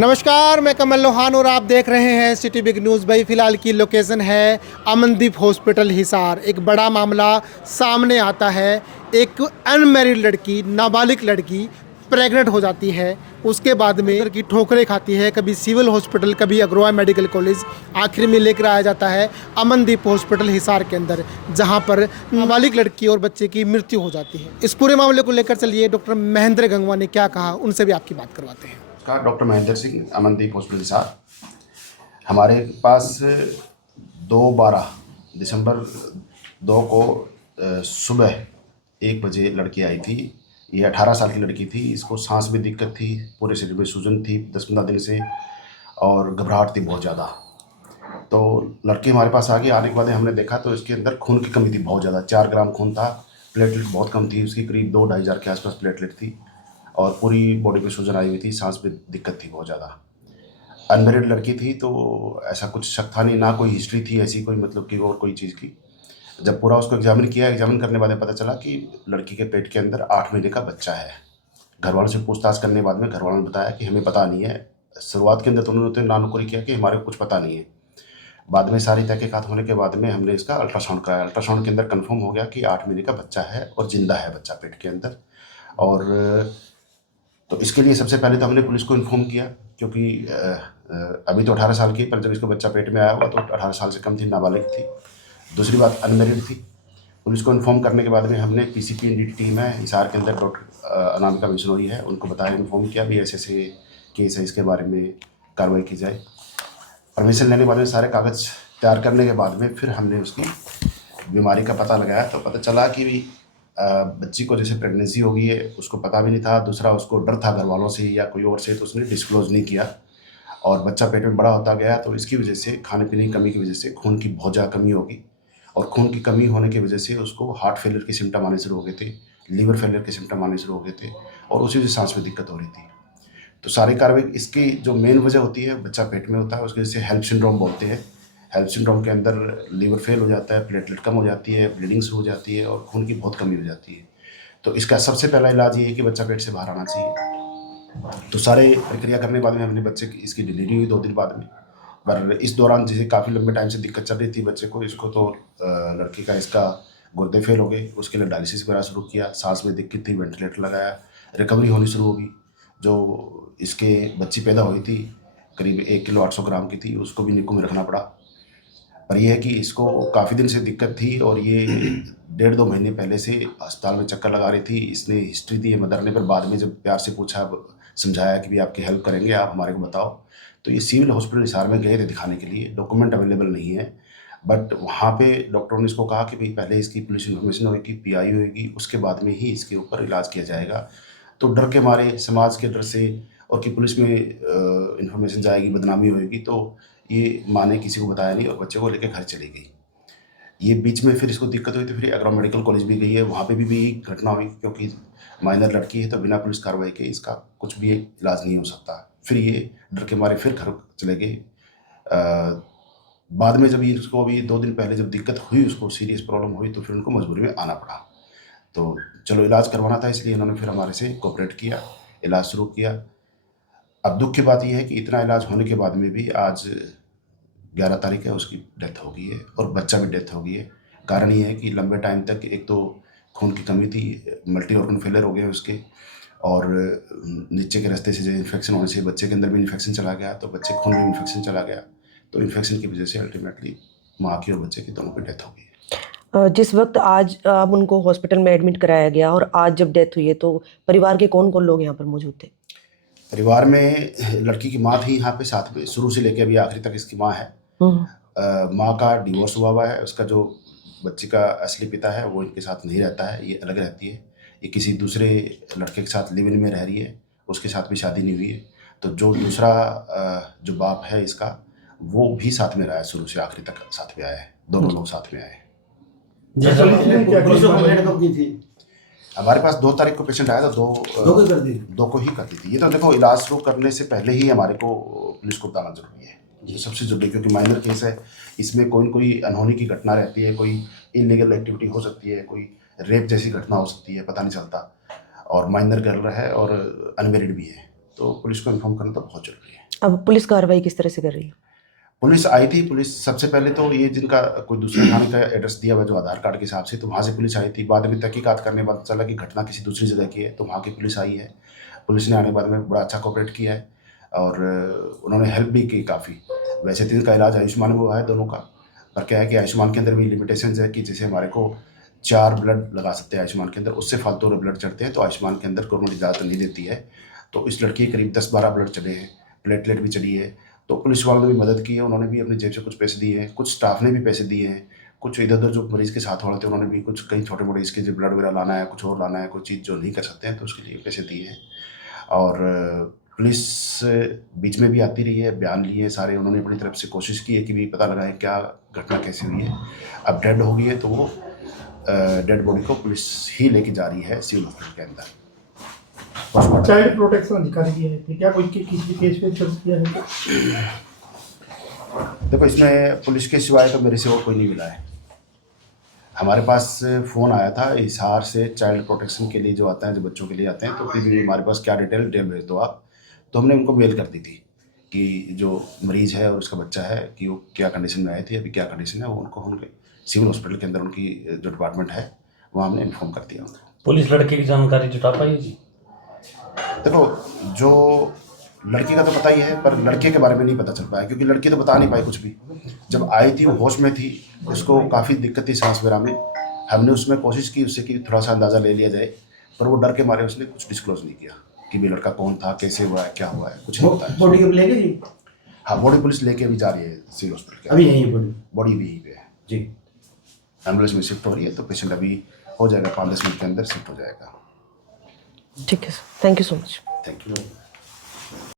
नमस्कार, मैं कमल लोहान और आप देख रहे हैं सिटी बिग न्यूज़। भाई फिलहाल की लोकेशन है अमनदीप हॉस्पिटल हिसार। एक बड़ा मामला सामने आता है। एक अनमैरिड लड़की, नाबालिग लड़की प्रेग्नेंट हो जाती है। उसके बाद में की ठोकरें खाती है, कभी सिविल हॉस्पिटल, कभी अग्रवाल मेडिकल कॉलेज। आखिर में लेकर आया जाता है अमनदीप हॉस्पिटल हिसार के अंदर, जहां पर नाबालिग लड़की और बच्चे की मृत्यु हो जाती है। इस पूरे मामले को लेकर चलिए डॉक्टर महेंद्र गंगवा ने क्या कहा, उनसे भी आपकी बात करवाते हैं। का डॉक्टर महेंद्र सिंह, अमनदीप हॉस्पिटल हिसार। हमारे पास 2/12 दिसंबर 2 को सुबह 1 बजे लड़की आई थी। ये 18 साल की लड़की थी। इसको सांस में दिक्कत थी, पूरे शरीर में सूजन थी 10-15 दिन से, और घबराहट थी बहुत ज़्यादा। तो लड़की हमारे पास आ गई। आने के बाद हमने देखा तो इसके अंदर खून की कमी थी बहुत ज़्यादा। 4 ग्राम खून था। प्लेटलेट बहुत कम थी उसकी, करीब 2-2.5 हज़ार के आसपास प्लेटलेट थी, और पूरी बॉडी पे सूजन आई हुई थी, सांस में दिक्कत थी बहुत ज़्यादा। अनमेरिड लड़की थी, तो ऐसा कुछ शक था नहीं, ना कोई हिस्ट्री थी ऐसी कोई, मतलब कि और कोई चीज़ की। जब पूरा उसको एग्जामिन किया, एग्जामिन करने के बाद पता चला कि लड़की के पेट के अंदर 8 महीने का बच्चा है। घर वालों से पूछताछ करने के बाद में घर वालों ने बताया कि हमें पता नहीं है। शुरुआत के अंदर तो उन्होंने तो नानुकुरी किया कि हमारे को कुछ पता नहीं है। बाद में सारी तहकीकात होने के बाद में हमने इसका अल्ट्रासाउंड कराया। अल्ट्रासाउंड के अंदर कंफर्म हो गया कि 8 महीने का बच्चा है और ज़िंदा है बच्चा पेट के अंदर। और तो इसके लिए सबसे पहले तो हमने पुलिस को इन्फॉर्म किया, क्योंकि अभी तो 18 साल की, पर जब इसको बच्चा पेट में आया हुआ तो 18 साल से कम थी, नाबालिग थी। दूसरी बात, अनमेरिड थी। पुलिस को इन्फॉर्म करने के बाद में हमने पीसीपी एनडीटी टीम है हिसार के अंदर, डॉक्टर अनामिका मिशनोरी है, उनको बताया, इन्फॉर्म किया भी ऐसे ऐसे केस है, इसके बारे में कार्रवाई की जाए। परमिशन लेने के बाद में सारे कागज़ तैयार करने के बाद में फिर हमने उसकी बीमारी का पता लगाया। तो पता चला कि बच्ची को जैसे प्रेगनेंसी हो गई है, उसको पता भी नहीं था। दूसरा, उसको डर था घर वालों से या कोई और से, तो उसने डिस्क्लोज़ नहीं किया, और बच्चा पेट में बड़ा होता गया। तो इसकी वजह से, खाने पीने की कमी की वजह से खून की बहुत ज़्यादा कमी होगी, और खून की कमी होने की वजह से उसको हार्ट फेलियर के सिम्टम आने शुरू हो गए थे, लीवर फेलियर के सिम्टम आने शुरू हो गए थे, और उसी वजह से सांस में दिक्कत हो रही थी। तो सारी कार्रवाई, इसकी जो मेन वजह होती है, बच्चा पेट में होता है, उसकी वजह से हेल्प सिंड्रोम बोलते हैं। हेल्प सिंड्रोम के अंदर लीवर फेल हो जाता है, प्लेटलेट कम हो जाती है, ब्लीडिंग शुरू हो जाती है, और खून की बहुत कमी हो जाती है। तो इसका सबसे पहला इलाज ये है कि बच्चा पेट से बाहर आना चाहिए। तो सारे प्रक्रिया करने के बाद में हमने बच्चे की, इसकी डिलीवरी हुई 2 दिन बाद में। पर इस दौरान जैसे काफ़ी लंबे टाइम से दिक्कत चल रही थी बच्चे को, इसको तो लड़की का इसका गुर्दे फेल हो गए, उसके लिए डायलिसिस वगैरह शुरू किया। सांस में दिक्कत थी, वेंटिलेटर लगाया, रिकवरी होनी शुरू होगी। जो इसके बच्ची पैदा हुई थी, करीब 1 किलो 800 ग्राम की थी, उसको भी निक्कू में रखना पड़ा। पर यह है कि इसको काफ़ी दिन से दिक्कत थी, और ये 1.5-2 महीने पहले से अस्पताल में चक्कर लगा रही थी। इसने हिस्ट्री दी है मदर ने, पर बाद में जब प्यार से पूछा, समझाया कि भी आपकी हेल्प करेंगे, आप हमारे को बताओ, तो ये सिविल हॉस्पिटल हिसार में गए थे दिखाने के लिए। डॉक्यूमेंट अवेलेबल नहीं है, बट वहाँ पे डॉक्टरों ने इसको कहा कि भाई पहले इसकी पुलिस इन्फॉर्मेशन होगी, पीआई होगी, उसके बाद में ही इसके ऊपर इलाज किया जाएगा। तो डर के मारे, समाज के डर से, और कि पुलिस में इन्फॉर्मेशन जाएगी, बदनामी होएगी, तो ये माँ ने किसी को बताया नहीं और बच्चे को लेकर घर चली गई। ये बीच में फिर इसको दिक्कत हुई तो फिर अग्रवाल मेडिकल कॉलेज भी गई है, वहाँ पे भी घटना हुई, क्योंकि माइनर लड़की है तो बिना पुलिस कार्रवाई के इसका कुछ भी इलाज नहीं हो सकता। फिर ये डर के मारे फिर घर चले गए। बाद में जब ये इसको अभी 2 दिन पहले जब दिक्कत हुई, उसको सीरियस प्रॉब्लम हुई, तो फिर उनको मजबूरी में आना पड़ा। तो चलो, इलाज करवाना था, इसलिए उन्होंने फिर हमारे से कोऑपरेट किया, इलाज शुरू किया। अब दुःख की बात ये है कि इतना इलाज होने के बाद में भी आज 11 तारीख है, उसकी डेथ हो गई है, और बच्चा भी डेथ हो गई है। कारण ये है कि लंबे टाइम तक एक तो खून की कमी थी, मल्टी ऑर्गन फेलियर हो गए उसके, और नीचे के रास्ते से जो इन्फेक्शन होने से बच्चे के अंदर भी इन्फेक्शन चला गया, तो बच्चे खून में इन्फेक्शन चला गया। तो इन्फेक्शन की वजह से अल्टीमेटली माँ की और बच्चे की दोनों की डेथ हो गई। जिस वक्त आज अब उनको हॉस्पिटल में एडमिट कराया गया और आज जब डेथ हुई है, तो परिवार के कौन कौन लोग यहाँ पर मौजूद थे? परिवार में लड़की की माँ थी यहाँ पे साथ में, शुरू से लेकर अभी आखिरी तक इसकी माँ है। माँ का डिवोर्स हुआ है। उसका जो बच्ची का असली पिता है वो इनके साथ नहीं रहता है, ये अलग रहती है। ये किसी दूसरे लड़के के साथ लिव इन में रह रही है, उसके साथ भी शादी नहीं हुई है। तो जो दूसरा जो बाप है इसका, वो भी साथ में रहा है, शुरू से आखिरी तक साथ में आया है, दोनों लोग साथ में आए हैं। हमारे पास 2 तारीख को पेशेंट आया था, दो को ही कर दी थी। ये तो देखो, इलाज शुरू करने से पहले ही हमारे को पुलिस को बताना जरूरी है, ये सबसे जरूरी, क्योंकि माइनर केस है। इसमें कोई न कोई अनहोनी की घटना रहती है, कोई इलीगल एक्टिविटी हो सकती है, कोई रेप जैसी घटना हो सकती है, पता नहीं चलता। और माइनर गर्ल है और अनमेरिड भी है, तो पुलिस को इन्फॉर्म करना तो बहुत जरूरी है। अब पुलिस कार्रवाई किस तरह से कर रही है? पुलिस आई थी। पुलिस सबसे पहले तो ये जिनका कोई दूसरे थाने का एड्रेस दिया हुआ जो आधार कार्ड के हिसाब से, तो वहाँ से पुलिस आई थी। बाद में तहकीकात करने के बाद चला कि घटना किसी दूसरी जगह की है, तो वहाँ की पुलिस आई है। पुलिस ने आने के बाद में बड़ा अच्छा कोऑपरेट किया है और उन्होंने हेल्प भी की काफ़ी। वैसे तो इनका इलाज आयुष्मान में हुआ है दोनों का, पर क्या है कि आयुष्मान के अंदर भी लिमिटेशंस है कि जैसे हमारे को 4 ब्लड लगा सकते हैं आयुष्मान के अंदर, उससे फालतू ब्लड चढ़ते हैं, तो आयुष्मान के अंदर गवर्नमेंट इजाज़त नहीं देती है। तो इस लड़की के करीब 10-12 ब्लड चढ़े हैं, प्लेटलेट भी चढ़ी है। तो पुलिस वालों ने भी मदद की है, उन्होंने भी अपनी जेब से कुछ पैसे दिए हैं, कुछ स्टाफ ने भी पैसे दिए हैं, कुछ इधर उधर जो मरीज़ के साथ वाले थे उन्होंने भी कुछ कहीं छोटे मोटे इसके जो ब्लड वगैरह लाना है, कुछ और लाना है, कोई चीज़ जो नहीं कर सकते हैं तो उसके लिए पैसे दिए हैं। और पुलिस बीच में भी आती रही है, बयान लिए सारे, उन्होंने अपनी तरफ से कोशिश की है कि भी पता लगाएं क्या घटना कैसे हुई है। अब डेड हो गई है तो वो डेड बॉडी को पुलिस ही लेके जा रही है सिविल हॉस्पिटल के अंदर। चाइल्ड प्रोटेक्शन अधिकारी भी है, तो क्या कोई किसी केस पे दर्ज किया है? देखो, इसमें पुलिस के सिवाय तो मेरे से और कोई नहीं मिला है। हमारे पास फ़ोन आया था हिसार से, चाइल्ड प्रोटेक्शन के लिए जो आता है, जो बच्चों के लिए आते हैं, तो फिर भी हमारे पास क्या डिटेल भेज दो आप। तो हमने उनको मेल कर दी थी कि जो मरीज़ है और उसका बच्चा है कि वो क्या कंडीशन में आए थे, अभी क्या कंडीशन है, वो उनको उनके सिविल हॉस्पिटल के अंदर उनकी जो डिपार्टमेंट है वहाँ हमने इन्फॉर्म कर दिया उनको। पुलिस लड़के की जानकारी जुटा पाई है जी? देखो, जो लड़की का तो पता ही है, पर लड़के के बारे में नहीं पता चल पाया क्योंकि लड़की तो बता नहीं पाई कुछ भी। जब आई थी वो होश में थी, उसको काफ़ी दिक्कत थी सांस वगैरह में। हमने उसमें कोशिश की उससे कि थोड़ा सा अंदाज़ा ले लिया जाए, पर वो डर के मारे उसने कुछ डिस्क्लोज नहीं किया कि भी लड़का कौन था, कैसे हुआ है, क्या हुआ है, कुछ नहीं बताया। बॉडी को लेके जी? हाँ, बॉडी पुलिस लेके भी जा रही है सिविल हॉस्पिटल के। अभी यहीं है बॉडी भी यहीं पे है जी। एम्बुलेंस में शिफ्ट हो रही है, तो पेशेंट अभी हो जाएगा, 5-10 मिनट के अंदर शिफ्ट हो जाएगा। ठीक है sir, thank you so much. Thank you.